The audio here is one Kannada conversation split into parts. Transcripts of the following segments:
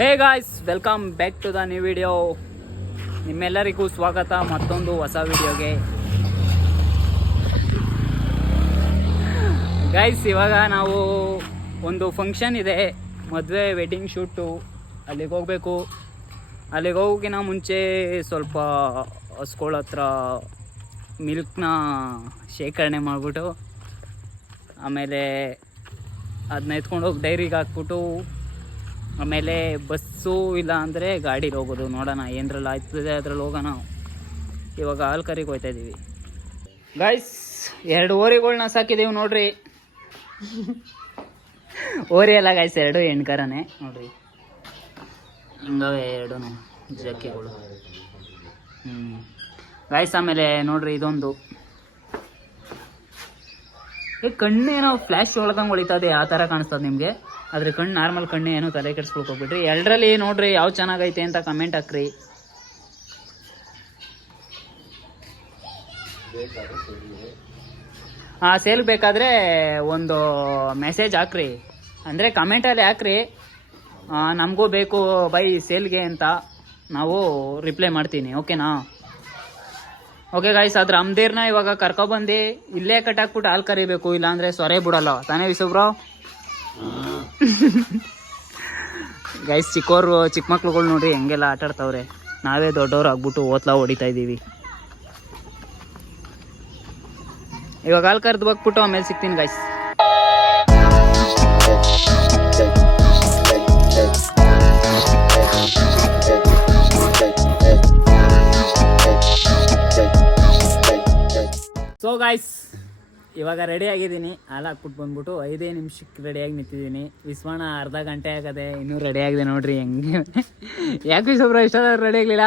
Hey guys, welcome back to the new video. ನಿಮ್ಮೆಲ್ಲರಿಗೂ ಸ್ವಾಗತ ಮತ್ತೊಂದು ಹೊಸ ವಿಡಿಯೋಗೆ. ಗೈಸ್, ಇವಾಗ ನಾವು ಒಂದು ಫಂಕ್ಷನ್ ಇದೆ, ಮದುವೆ ವೆಡ್ಡಿಂಗ್ ಶೂಟು. ಅಲ್ಲಿಗೆ ಹೋಗಬೇಕು. ಅಲ್ಲಿಗೆ ಹೋಗೋಕ್ಕಿಂತ ಮುಂಚೆ ಸ್ವಲ್ಪ ಹಸ್ಗಳ ಹತ್ರ ಮಿಲ್ಕ್ನ ಶೇಖರಣೆ ಮಾಡಿಬಿಟ್ಟು ಆಮೇಲೆ ಅದನ್ನ ಎತ್ಕೊಂಡು ಹೋಗಿ ಡೈರಿಗೆ ಹಾಕ್ಬಿಟ್ಟು ಆಮೇಲೆ ಬಸ್ಸು ಇಲ್ಲ ಅಂದರೆ ಗಾಡೀಲಿ ಹೋಗೋದು. ನೋಡೋಣ ಏನರಲ್ಲಿ ಆಯ್ತದೆ ಅದ್ರಲ್ಲಿ ಹೋಗೋಣ. ಇವಾಗ ಹಾಲು ಕರಿಗೆ ಹೋಗ್ತಾ ಇದ್ದೀವಿ. ಗೈಸ್, 2 ಓರಿಗಳನ್ನ ಸಾಕಿದ್ದೀವಿ ನೋಡ್ರಿ. ಓರಿ ಎಲ್ಲ ಗೈಸ್, 2 ಹೆಣ್ಕರನೇ ನೋಡ್ರಿ. ಹಿಂಗವೆ 2 ಜಕ್ಕಿಗಳು. ಗೈಸ್, ಆಮೇಲೆ ನೋಡ್ರಿ ಇದೊಂದು ಕಣ್ಣೇನೋ ಫ್ಲ್ಯಾಶ್ ಒಳಗಂಗೆ ಹೊಳಿತದೆ, ಆ ಥರ ಕಾಣಿಸ್ತದೆ ನಿಮಗೆ. ಆದರೆ ಕಣ್ಣು ನಾರ್ಮಲ್ ಕಣ್ಣು, ಏನೋ ತಲೆ ಕೆಡ್ಸ್ಕೊಳಕ್ಕೆ ಹೋಗ್ಬಿಟ್ರಿ. 2ರಲ್ಲಿ ನೋಡ್ರಿ ಯಾವ ಚೆನ್ನಾಗೈತೆ ಅಂತ ಕಮೆಂಟ್ ಹಾಕ್ರಿ. ಸೇಲ್ ಬೇಕಾದರೆ ಒಂದು ಮೆಸೇಜ್ ಹಾಕ್ರಿ, ಅಂದರೆ ಕಮೆಂಟಲ್ಲಿ ಹಾಕ್ರಿ, ನಮಗೂ ಬೇಕು ಬೈ ಸೇಲ್ಗೆ ಅಂತ. ನಾವು ರಿಪ್ಲೈ ಮಾಡ್ತೀನಿ, ಓಕೆನಾ? ಓಕೆ ಗೈಸ್, ಅದ್ರ ಅಮ್ದೇರ್ನ ಇವಾಗ ಕರ್ಕೊಬಂದು ಇಲ್ಲೇ ಕಟ್ಟಾಕ್ಬಿಟ್ಟು ಹಾಲು ಕರಿಬೇಕು, ಇಲ್ಲಾಂದರೆ ಸೊರೆ ಬಿಡಲ್ಲ ತಾನೇ ವಿಸುಬ್ರೋ? ಗೈಸ್, ಚಿಕ್ಕ ಮಕ್ಳುಗಳು ನೋಡ್ರಿ ಹೆಂಗೆಲ್ಲ ಆಟಾಡ್ತಾವ್ರೆ. ನಾವೇ ದೊಡ್ಡವ್ರು ಆಗ್ಬಿಟ್ಟು ಓತ್ಲಾ ಹೊಡಿತಾ ಇದ್ದೀವಿ. ಇವಾಗ ಹಾಲು ಕರೆದು ಬಾಕ್ಬಿಟ್ಟು ಆಮೇಲೆ ಸಿಗ್ತೀನಿ ಗೈಸ್. ಸೊ ಗೈಸ್, ಇವಾಗ ರೆಡಿ ಆಗಿದ್ದೀನಿ. ಹಾಲು ಹಾಕ್ಬಿಟ್ಟು ಬಂದ್ಬಿಟ್ಟು 5 ನಿಮಿಷಕ್ಕೆ ರೆಡಿಯಾಗಿ ನಿಂತಿದ್ದೀನಿ. ವಿಸ್ವಾಣ ಅರ್ಧ ಗಂಟೆ ಆಗದೆ, ಇನ್ನೂ ರೆಡಿ ಆಗಿದೆ ನೋಡ್ರಿ ಹೆಂಗೆ. ಯಾಕೆ ವಿಶ್ವಬ್ರ ಇಷ್ಟೊಂದು ರೆಡಿ ಆಗಲಿಲ್ಲ?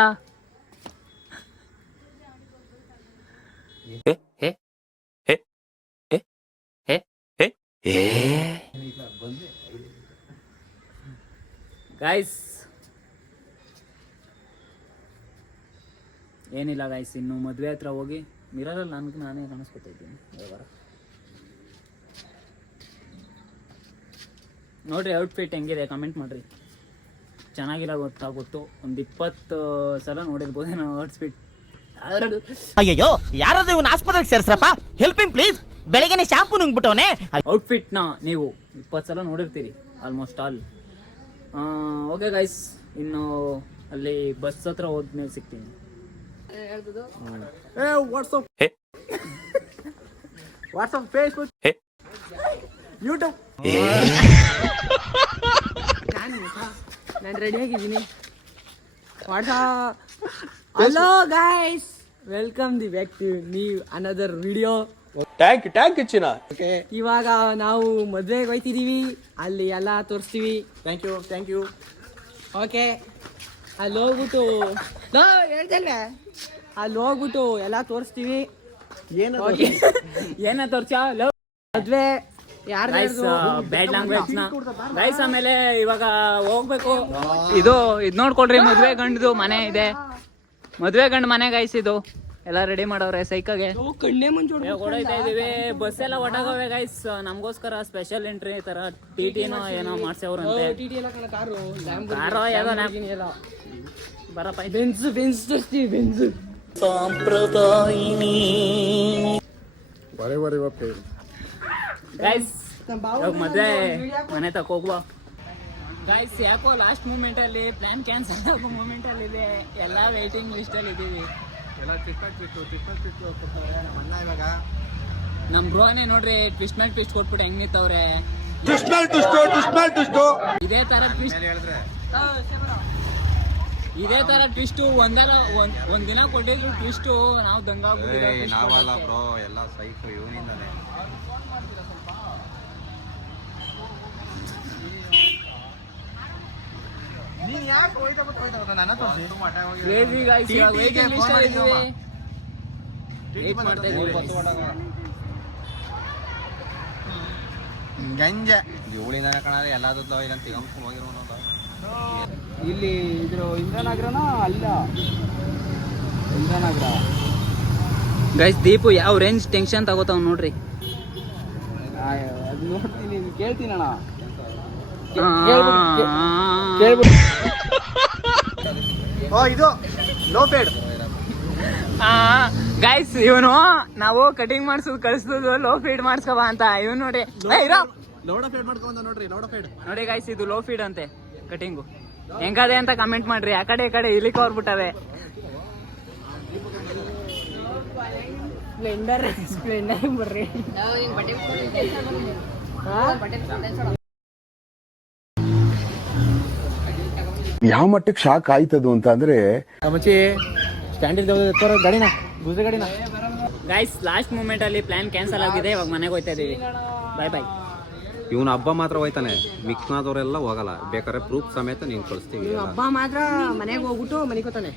ಗೈಸ್ ಏನಿಲ್ಲ ಗೈಸ್, ಇನ್ನು ಮದುವೆ ಹತ್ರ ಹೋಗಿ ಮಿರರಲ್ಲಿ ನಾನೇ ಕಾಣಿಸ್ಕೊತಾ ಇದ್ದೀನಿ. ನೋಡ್ರಿ ಔಟ್ಫಿಟ್ ಹೆಂಗಿದೆ ಕಮೆಂಟ್ ಮಾಡ್ರಿ. ಚೆನ್ನಾಗಿಲ್ಲ ಗೊತ್ತಾಗುತ್ತೋ, ಒಂದು 20 ಸಲ ನೋಡಿರ್ಬೋದು ನಾವು ಔಟ್ಫಿಟ್. ಅಯ್ಯೋ, ಯಾರಾದ್ರೂ ಇವನ್ ಆಸ್ಪತ್ರೆಗೆ ಸೇರ್ಸ್ರಪ್ಪ, ಹೆಲ್ಪಿಂಗ್ ಪ್ಲೀಸ್. ಬೆಳಗ್ಗೆನೆ ಶಾಂಪು ನುಂಗ್ಬಿಟ್ಟವನೆ. ಔಟ್ಫಿಟ್ನ ನೀವು 20 ಸಲ ನೋಡಿರ್ತೀರಿ ಆಲ್ಮೋಸ್ಟ್ ಆಲ್. ಓಕೆ ಗೈಸ್, ಇನ್ನು ಅಲ್ಲಿ ಬಸ್ ಹತ್ರ ಹೋದ್ಮೇಲೆ ಸಿಗ್ತೀನಿ. WhatsApp, Facebook, YouTube. ನಾನು ರೆಡಿ ಆಗಿದ್ದೀನಿ. Hello guys, welcome the back to new another video. Thank ಚಿನ್ನ. ಇವಾಗ ನಾವು ಮದುವೆಗೆ ಹೋಯ್ತಿದ್ದೀವಿ, ಅಲ್ಲಿ ಎಲ್ಲ ತೋರಿಸ್ತೀವಿ. Thank you. ಓಕೆ, ಅಲ್ಲಿ ಹೋಗ್ಬಿಟ್ಟು ಎಲ್ಲ ತೋರಿಸ್ತೀವಿ. ಏನ ತೋರ್ಸ ಮದ್ವೆ ಬ್ಯಾಡ್ ಲ್ಯಾಂಗ್ವೇಜ್ ನ ಗೈಸ್. ಆಮೇಲೆ ಇವಾಗ ಹೋಗ್ಬೇಕು. ಇದು ನೋಡ್ಕೊಳ್ರಿ, ಮದ್ವೆ ಗಂಡದು ಮನೆ ಇದೆ. ಮದ್ವೆ ಗಂಡ ಮನೆ ಗೈಸ್. ಇದು ಎಲ್ಲ ರೆಡಿ ಮಾಡವ್ರೆ ಸೈಕಾಗೆ. ಹೊಡೋಯ್ತಾ ಇದೀವಿ. ಬಸ್ ಎಲ್ಲ ಹೊಟ್ಟಾಗವೆ ಗೈಸ್. ನಮಗೋಸ್ಕರ ಸ್ಪೆಷಲ್ ಎಂಟ್ರಿ ತರ ಟಿಟಿನೋ ಏನೋ ಮಾಡ್ಸವ್ರಂತೆ. ಕಾರೋ ಯಾವ್ದೋ ಬರಪ್ಪ. Benz ಸಾಂಪ್ರದಾಯಿನಿ guys. ಮದ್ವೆ ಮನೆ ತಕ ಹೋಗುವ ಗೈಸ್. ಯಾಕೋ ಲಾಸ್ಟ್ ಮೂಮೆಂಟ್ ಅಲ್ಲಿ ಪ್ಲಾನ್ ಕ್ಯಾನ್ಸಲ್ ಆಗೋ ಮೂಮೆಂಟ್ ಅಲ್ಲಿ ಇದೆ. ಎಲ್ಲ ವೇಟಿಂಗ್ ಲಿಸ್ಟ್ ಅಲ್ಲಿ ಇದೀವಿ. ನಮ್ ಬ್ರೋನೇ ನೋಡ್ರಿ ಟ್ವಿಸ್ಟ್ ಮೇಲೆ ಟ್ವಿಸ್ಟ್ ಕೊಟ್ಬಿಟ್ಟು ಹೆಂಗ್ ನಿಂತವ್ರೆ. ಇದೇ ತರ ಟ್ವಿಸ್ಟ್ ಒಂದ್ ದಿನ ಕೊಟ್ಟಿದ್ರು ಟ್ವಿಸ್ಟ್. ನಾವು ದಂಗಾಗ್ಬಿಟ್ಟಿದ್ದೀವಿ. ಇಲ್ಲಿ ಇದ್ರು ಇಂದ್ರನಗರನ ಅಲ್ಲ, ಇಂದ್ರನಗರ ಗೈಸ್. ದೀಪು ಯಾವ ರೇಂಜ್ ಟೆನ್ಷನ್ ತಗೋತಾವ್ ನೋಡ್ರಿ. ಅದು ನೋಡ್ತೀನಿ, ಕೇಳ್ತೀನಣ್ಣ. ಇದು ಲೋ ಫೇಡ್. ಗೈಸ್ ಇವನು ನಾವು ಕಟಿಂಗ್ ಮಾಡ್ಸೋದು ಕಳಿಸೋದು ಲೋ ಫೀಡ್ ಮಾಡ್ಸ್ಕವ ಅಂತ ಇವನು ನೋಡಿ ಲೋಡ ಫೇಡ್ ಮಾಡ್ಕೊಂಡ ನೋಡ್ರಿ, ಲೋಡ ಫೇಡ್ ನೋಡಿ ಗೈಸ್, ಇದು ಲೋ ಫೀಡ್ ಅಂತೆ ಕಟಿಂಗು. ಹೆಂಗದೆ ಅಂತ ಕಮೆಂಟ್ ಮಾಡ್ರಿ. ಆ ಕಡೆ ಈ ಕಡೆ ಇಲಿಕ್ ಹೊರ್ಬಿಟ್ಟವೆ. ಸ್ಪ್ಲೆಂಡರ್ ಬರ್ರಿ. ಯಾವ ಮಟ್ಟಕ್ಕೆ ಶಾಕ್ ಆಯ್ತದು ಅಂತ ಅಂದ್ರೆ ಗಾಡಿನ ಗುಜರಿ ಗಾಡಿನ. ಗೈಸ್ ಲಾಸ್ಟ್ ಮೂಮೆಂಟ್ ಅಲ್ಲಿ ಪ್ಲಾನ್ ಕ್ಯಾನ್ಸಲ್ ಆಗಿದೆ. ಇವಾಗ ಮನೆಗೆ ಹೋಯ್ತಾ ಇದೀವಿ. ಬಾಯ್ ಬಾಯ್. ಇವನು ಹಬ್ಬ ಮಾತ್ರ ಹೋಯ್ತಾನೆ, ಮಿಕ್ನಾದವರೆಲ್ಲ ಹೋಗಲ್ಲ. ಬೇಕಾದ್ರೆ ಪ್ರೂಫ್ ಸಮೇತ ನೀನು ಕಳಿಸ್ತೀವಿ. ಹಬ್ಬ ಮಾತ್ರ ಮನೆಗೆ ಹೋಗ್ಬಿಟ್ಟು ಮನಿಕೋತಾನೆ.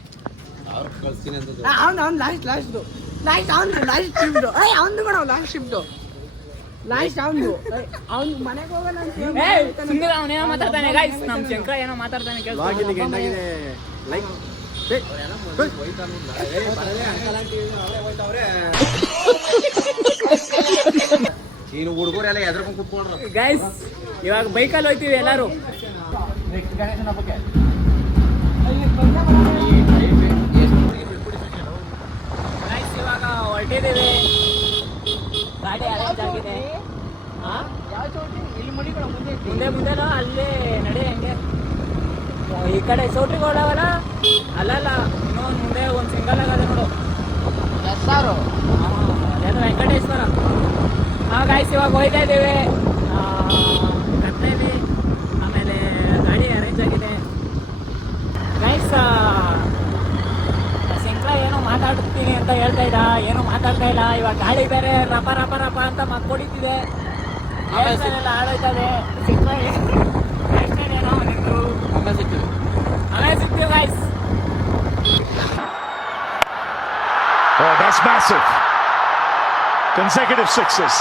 ಅವನೇನೋ ಮಾತಾಡ್ತಾನೆ ಗೈಸ್. ನಮ್ ಶಂಕರ ಏನೋ ಮಾತಾಡ್ತಾನೆ ಲೈಕ್ ನೀನು ಹುಡುಗರೆಲ್ಲ ಎದ್ರಕೊಂಡು ಕುತ್ಕೊಂಡ್ರು. ಗೈಸ್ ಇವಾಗ ಬೈಕಲ್ಲಿ ಹೋಯ್ತೀವಿ ಎಲ್ಲಾರು. ಗೈಸ್ ಇವಾಗ ಹೊರಟಿದ್ದೀವಿ. ಗಾಡಿ ಅರೇಂಜ್ ಆಗಿದೆ. ಮುಂದೆ ಮುಂದೆನೋ ಅಲ್ಲೇ ನಡೆ. ಹಂಗೆ ಈ ಕಡೆ ಚೌಟ್ರಿಗಳವಲ್ಲ, ಅಲ್ಲಲ್ಲ ಇನ್ನೊಂದು ಮುಂದೆ ಒಂದು ಸಿಂಗಲ್ ಆಗದೆ ನೋಡು. ಅದೇನು ವೆಂಕಟೇಶ್ವರ. ಗಾಯ್ಸ್ ಇವಾಗ ಹೋಯ್ತಾ ಇದ್ದೀವಿ ಕತ್ಲೇಲಿ. ಆಮೇಲೆ ಗಾಡಿ ಅರೇಂಜ್ ಆಗಿದೆ. ಗೈಸ್ ಶಂಕರ ಏನೋ ಮಾತಾಡ್ತೀನಿ ಅಂತ ಹೇಳ್ತಾ ಇದ್ದ, ಏನೋ ಮಾತಾಡ್ತಾ ಇಲ್ಲ. ಇವಾಗ ಗಾಡಿ ಬೇರೆ ರಪ ರಪ ರಪ ಅಂತ ಮಕ್ಕೊಡಿತಿದೆ. ಎಲ್ಲ ಹಾಳಾಯ್ತದೆ. ಶಂಕರ ಏನೋ ನಿಂತು ಆಮೇಲೆ ಸಿಗ್ತೀವಿ guys. Oh, that's massive. Consecutive sixes.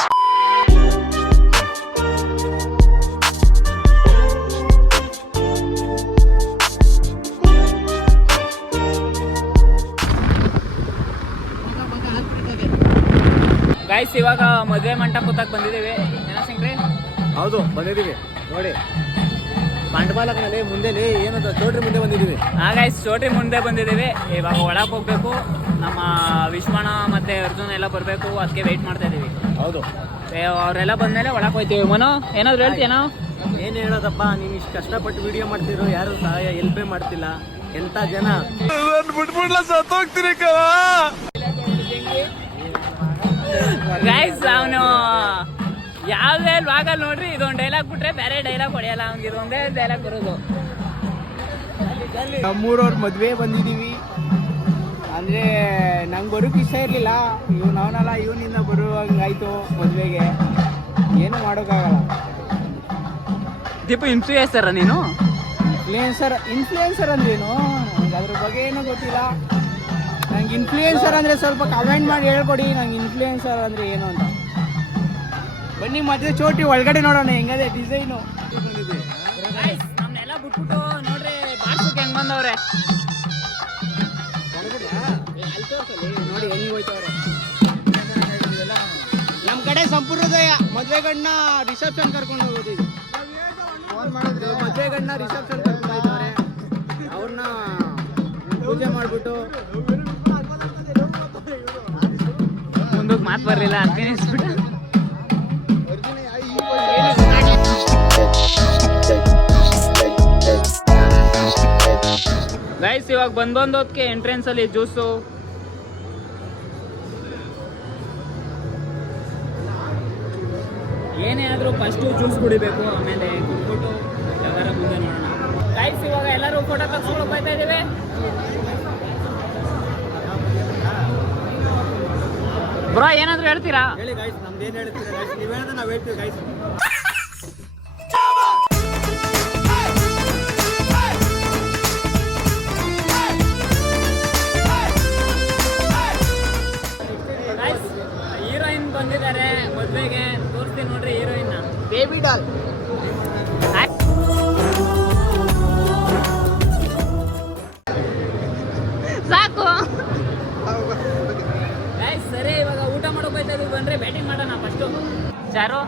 Guys ಇವಾಗ ಮದುವೆ ಮಂಟಪಕ್ಕೆ ಬಂದಿದ್ದೀವಿ. ಶಂಕ್ರಿ ಹೌದು ಬಂದಿದ್ದೀವಿ ನೋಡಿ. ಬಂಡವಾಳನಲ್ಲಿ ಮುಂದೆ ಏನು ಚೌಟ್ರಿ ಮುಂದೆ ಬಂದಿದ್ದೀವಿ. ಗೈಸ್ ಚೋಟ್ರಿ ಮುಂದೆ ಬಂದಿದ್ದೀವಿ. ಇವಾಗ ಒಳಗೆ ಹೋಗ್ಬೇಕು. ನಮ್ಮ ವಿಶ್ವಣ ಮತ್ತೆ ಅರ್ಜುನ್ ಎಲ್ಲ ಬರಬೇಕು. ಅದಕ್ಕೆ ವೆಯ್ಟ್ ಮಾಡ್ತಾ ಇದ್ದೀವಿ. ಹೌದು, ಅವರೆಲ್ಲ ಬಂದಮೇಲೆ ಒಳಗೆ ಹೋಗ್ತೀವಿ. ಮನೋ ಏನಾದ್ರು ಹೇಳ್ತೀನೋ? ಏನು ಹೇಳೋದಪ್ಪ, ನೀವು ಇಷ್ಟು ಕಷ್ಟಪಟ್ಟು ವಿಡಿಯೋ ಮಾಡ್ತಿರೋ, ಯಾರು ಸಹಾಯ ಹೆಲ್ಪೇ ಮಾಡ್ತಿಲ್ಲ. ಎಂತ ಜನ. ಗೈಸ್ ಅವನು ಯಾವುದೇ ಭಾಗಲ್ಲಿ ನೋಡ್ರಿ ಇದೊಂದು ಡೈಲಾಗ್ ಬಿಟ್ರೆ ಬೇರೆ ಡೈಲಾಗ್ ಹೊಡೆಯಲ್ಲ. ಅವ್ನಿಗೆ ಇದೊಂದೇ ಡೈಲಾಗ್ ಬರೋದು. ನಮ್ಮೂರವ್ರ ಮದುವೆ ಬಂದಿದ್ದೀವಿ. ಅಂದರೆ ನಂಗೆ ಬರೋಕ್ಕೆ ಇಷ್ಟ ಇರಲಿಲ್ಲ. ಅವನಲ್ಲ ಇವನಿಂದ ಬರುವಂಗಾಯ್ತು ಮದುವೆಗೆ. ಏನು ಮಾಡೋಕ್ಕಾಗಲ್ಲ. ದೀಪು ಇನ್ಫ್ಲೂಯೆನ್ಸರ ನೀನು? ಇನ್ಫ್ಲೂಯೆನ್ಸರ್ ಅಂದ್ರೇನು ನಂಗೆ ಅದ್ರ ಬಗ್ಗೆ ಏನೂ ಗೊತ್ತಿಲ್ಲ. ನಂಗೆ ಇನ್ಫ್ಲೂಯೆನ್ಸರ್ ಅಂದರೆ ಸ್ವಲ್ಪ ಕಮೆಂಟ್ ಮಾಡಿ ಹೇಳ್ಕೊಡಿ. ನಂಗೆ ಇನ್ಫ್ಲೂಯೆನ್ಸರ್ ಅಂದರೆ ಏನು ಅಂತ. ಬನ್ನಿ ಮದುವೆ ಚೋಟಿ ಒಳಗಡೆ ನೋಡೋಣ ಹೆಂಗದೆ ಡಿಸೈನು. ನಮ್ಮನ್ನೆಲ್ಲ ಬಿಟ್ಬಿಟ್ಟು ನೋಡ್ರಿ ಬಾಡ್ಸಕ್ಕೆ ಹೆಂಗ್ ಬಂದವ್ರೆ ನೋಡಿ ಹೆಂಗೆ ಹೋಯ್ತವ್ರೆ. ನಮ್ಮ ಕಡೆ ಸಂಪ್ರದಾಯ ಮದುವೆಗಣ್ಣ ರಿಸೆಪ್ಷನ್ ಕರ್ಕೊಂಡು ಹೋಗೋದು. ಮದುವೆಗಣ್ಣ ರಿಸೆಪ್ಷನ್ ಕರ್ಕೊಂಡು ಹೋಯ್ತವ್ರೆ. ಅವ್ರನ್ನ ಪೂಜೆ ಮಾಡಿಬಿಟ್ಟು ಮುಂದಕ್ಕೆ ಮಾತು ಬರಲಿಲ್ಲ ಅದಕ್ಕೆ ನಿಲ್ಸ್ಬಿಟ್ಟು. ಗೈಸ್ ಇವಾಗ ಬಂದೊಂದಕ್ಕೆ ಎಂಟ್ರೆನ್ಸ್ ಅಲ್ಲಿ ಜ್ಯೂಸು. ಏನೇ ಆದರೂ ಫಸ್ಟು ಜ್ಯೂಸ್ ಕುಡಿಬೇಕು, ಆಮೇಲೆ ಕುಡ್ಬಿಟ್ಟು ಯಾವಾರ ಮುಂದೆ ನೋಡೋಣ. ಗೈಸ್ ಇವಾಗ ಎಲ್ಲರೂ ಫೋಟೋ ತೆಗೆಸ್ಕೊಂಡು ಹೋಗ್ತಾ ಇದ್ದೀವಿ. ಬ್ರೋ ಏನಾದರೂ ಹೇಳ್ತೀರಾ? ಹೇಳಿ ಗೈಸ್, ನಮ್ದು ಏನು ಹೇಳ್ತೀರಾ ಗೈಸ್? ನೀವು ಹೇಳಿದ್ರೆ ನಾವು ಹೇಳ್ತೀವಿ ಗೈಸ್. ಹೀರೋಯಿನ್ ಬಂದಿದ್ದಾರೆ ಮದುವೆಗೆ. ತೋರಿಸ್ತೀನಿ ನೋಡ್ರಿ ಹೀರೋಯಿನ್. Baby doll. ಸಾಕು ಗೈಸ್. ಸರಿ ಇವಾಗ ಊಟ ಮಾಡೋಕೆ ಹೋಗ್ತಾ ಇದೀವಿ. ಬನ್ರಿ ಬ್ಯಾಟಿಂಗ್ ಮಾಡೋಣ ಫಸ್ಟು. ಚಾರು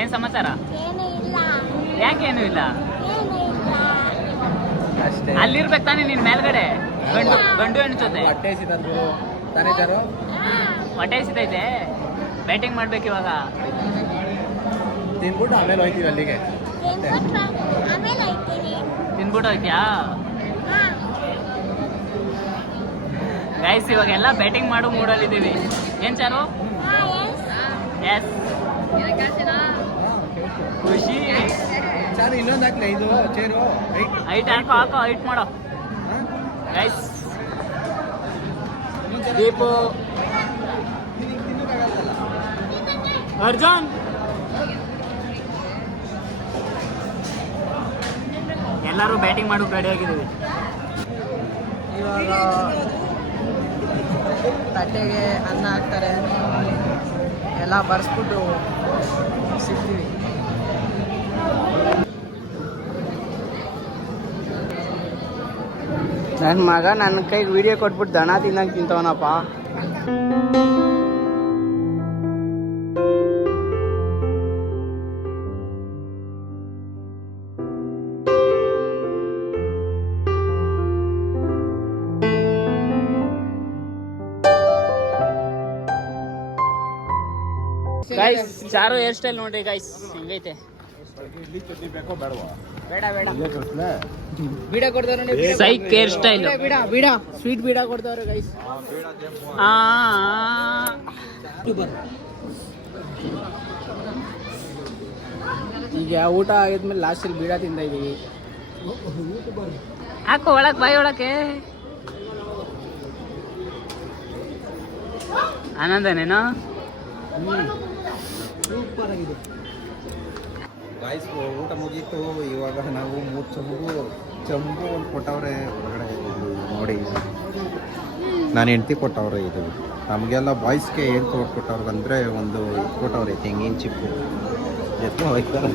ಏನ್ ಸಮಾಚಾರ? ಏನೂ ಇಲ್ಲ ಯಾಕೇನು ಇಲ್ಲ? ಏನೂ ಇಲ್ಲ ಅಷ್ಟೇ. ಅಲ್ಲಿರ್ಬೇಕು ತಾನೇ ನೀನ್ ಮೇಲ್ಗಡೆ ಗಂಡು ಹೆಣ್ಣು ಜೊತೆ. ಹೊಟ್ಟೆ ಸಿದ್ಧರು ತಾನೇ ಜಾರು. ಹೊಟ್ಟೆ ಸಿತೈತೆ, ಬ್ಯಾಟಿಂಗ್ ಮಾಡ್ಬೇಕು ಇವಾಗ. ತಿನ್ಬಿಟ್ಟು ಆಮೇಲೆ ಹೋಯ್ತೀವಿ ಅಲ್ಲಿಗೆ. ತಿನ್ಬಿಟ್ಟು ಆಮೇಲೆ ಹೋಗ್ತೀನಿ. ತಿನ್ಬಿಟ್ಟು ಹೋಯ್ತ್ಯಾ? ಹಾಂ ಗೈಸ್ ಇವಾಗೆಲ್ಲ ಬ್ಯಾಟಿಂಗ್ ಮಾಡೋ ಮೂಡಲ್ಲಿದ್ದೀವಿ. ಏನ್ ಚಾರು? ಹಾಂ ಎಸ್ ಎಸ್ ಖುಷಿ. ಸರ್ ಇನ್ನೊಂದು ಹಾಕ್ಲಿ ಇದು ಚೇರು ಹೈಟ್ ಹಾಕೋ ಹೈಟ್ ಮಾಡೋ ಗೈಸ್. ದೀಪು, ಅರ್ಜುನ್, ಎಲ್ಲರೂ ಬ್ಯಾಟಿಂಗ್ ಮಾಡೋಕೆ ರೆಡಿ ಆಗಿದ್ದೀವಿ. ಇವಾಗ ತಟ್ಟೆಗೆ ಅನ್ನ ಹಾಕ್ತಾರೆ, ಎಲ್ಲ ಬರ್ಸ್ಬಿಟ್ಟು ಸಿಗ್ತೀವಿ. ನನ್ನ ಮಗ ನನ್ನ ಕೈಗೆ ವಿಡಿಯೋ ಕೊಟ್ಬಿಟ್ಟು ದನ ತಿನ್ನಂಗೆ ತಿಂತವನಪ್ಪ. ಗೈಸ್ ಚಾರು ಹೇರ್ ಸ್ಟೈಲ್ ನೋಡ್ರಿ ಗೈಸ್ ಹೆಂಗೈತೆ. ಬೇಡ ಬೇಡ ಬೀಡ ಕೊಡ್ತಾವ್ರೆ ನೋಡಿ. Psych hair style. ಬೀಡ ಬೀಡ ಸ್ವೀಟ್ ಬೀಡ ಕೊಡ್ತಾವ್ರೆ ಗೈಸ್. ಈಗ ಊಟ ಆಗಿದ್ಮೇಲೆ ಲಾಸ್ಟಲ್ಲಿ ಬೀಡ ತಿಂತಾ ಇದೀವಿ. ಹಾಕು ಒಳಗೆ ಬಾಯಿ ಒಳಕ್ಕೆ. ಆನಂದನೇನೋ. ಗಾಯ್ಸ್ ಊಟ ಮುಗೀತು. ಇವಾಗ ನಾವು 3 ಚಂಬು ಒಂದು ಕೊಟ್ಟವ್ರೆ ಹೊರಗಡೆ ನೋಡಿ. ನಾನು ಹೆಂಡ್ತಿ ಕೊಟ್ಟವ್ರೆ. ಇದು ನಮಗೆಲ್ಲ ಬಾಯ್ಸ್ಗೆ ಏನು ಕೊಟ್ಟವ್ರೆ ಅಂದರೆ ಒಂದು ಇದು ಕೊಟ್ಟವ್ರೆ, ತೆಂಗಿನ ಚಿಪ್ಪು ಎತ್ಕೊಂಡು ಹೋಗ್ತಾರೆ.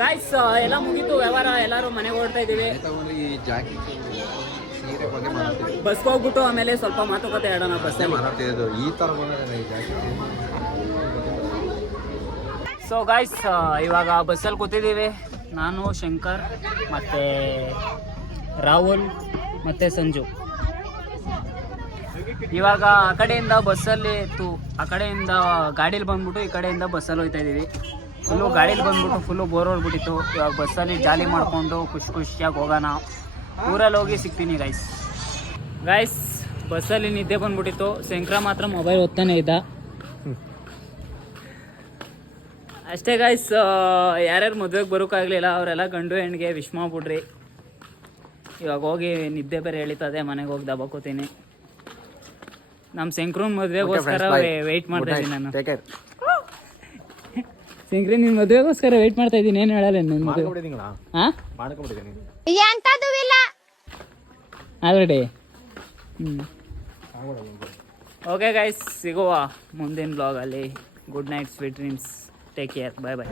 ಗಾಯ್ಸ್ ಎಲ್ಲ ಮುಗೀತು ವ್ಯವಹಾರ, ಎಲ್ಲರೂ ಮನೆಗೆ ಹೊರಡ್ತಾ ಇದೀವಿ. ತಗೊಂಡು ಈ ಜಾಕೆಟ್ ಸೀರೆ ಬಗ್ಗೆ ಮಾತಾಡ್ತೀವಿ. ಬಸ್ಗೆ ಹೋಗ್ಬಿಟ್ಟು ಆಮೇಲೆ ಸ್ವಲ್ಪ ಮಾತುಕತೆ ಆಡೋಣ ಬಸ್ಸಲ್ಲಿ. ಮಾತಾಡ್ತಿರೋದು ಈ ಥರ ಬಂದಿದೆ ಈ ಜಾಕೆಟ್. ಸೊ ಗಾಯ್ಸ್ ಇವಾಗ ಬಸ್ಸಲ್ಲಿ ಕೂತಿದ್ದೀವಿ. ನಾನು, ಶಂಕರ್ ಮತ್ತು ರಾಹುಲ್ ಮತ್ತು ಸಂಜು. ಇವಾಗ ಆ ಕಡೆಯಿಂದ ಬಸ್ಸಲ್ಲಿ ಆ ಕಡೆಯಿಂದ ಗಾಡೀಲಿ ಬಂದ್ಬಿಟ್ಟು ಈ ಕಡೆಯಿಂದ ಬಸ್ಸಲ್ಲಿ ಹೋಗ್ತಾ ಇದ್ದೀವಿ. ಫುಲ್ಲು ಗಾಡೀಲಿ ಬಂದ್ಬಿಟ್ಟು ಫುಲ್ಲು ಬೋರ್ ಹೊಡ್ಬಿಟ್ಟಿತ್ತು. ಇವಾಗ ಬಸ್ಸಲ್ಲಿ ಜಾಲಿ ಮಾಡಿಕೊಂಡು ಖುಷಿಯಾಗಿ ಹೋಗೋಣ. ಊರಲ್ಲಿ ಹೋಗಿ ಸಿಗ್ತೀನಿ ಗೈಸ್ ಬಸ್ಸಲ್ಲಿ ನಿದ್ದೆ ಬಂದ್ಬಿಟ್ಟಿತ್ತು. ಶಂಕರ ಮಾತ್ರ ಮೊಬೈಲ್ ಓದ್ತಾನೆ ಇದ್ದ ಅಷ್ಟೇ. ಗೈಸ್ ಯಾರ್ಯಾರು ಮದುವೆಗೆ ಬರೋಕ್ಕಾಗಲಿಲ್ಲ ಅವರೆಲ್ಲ ಗಂಡು ಹೆಣ್ಣಿಗೆ ವಿಶ್ ಮಾಡ್ಬಿಡ್ರಿ. ಇವಾಗ ಹೋಗಿ ನಿದ್ದೆ ಬೇರೆ ಎಳಿತದೆ, ಮನೆಗೆ ಹೋಗಿ ದಬಾಕೋತೀನಿ. ನಮ್ಮ ಶಂಕ್ರನ್ ಮದುವೆಗೋಸ್ಕರ ವೆಯ್ಟ್ ಮಾಡ್ತಾ ಇದ್ದೀನಿ ನಾನು. ಶಂಕ್ರಿ ನಿನ್ನ ಮದುವೆಗೋಸ್ಕರ ವೆಯ್ಟ್ ಮಾಡ್ತಾ ಇದ್ದೀನಿ. ಏನು ಹೇಳಲ್ಲ ನನ್ನ ಮದುವೆ? ಹಾಂ ಎಂತದೂ ಇಲ್ಲ ಆಲ್ರೆಡಿ. ಓಕೆ ಗೈಸ್, ಸಿಗುವ ಮುಂದಿನ ಬ್ಲಾಗಲ್ಲಿ. Good night, sweet dreams, take care, bye ಬಾಯ್.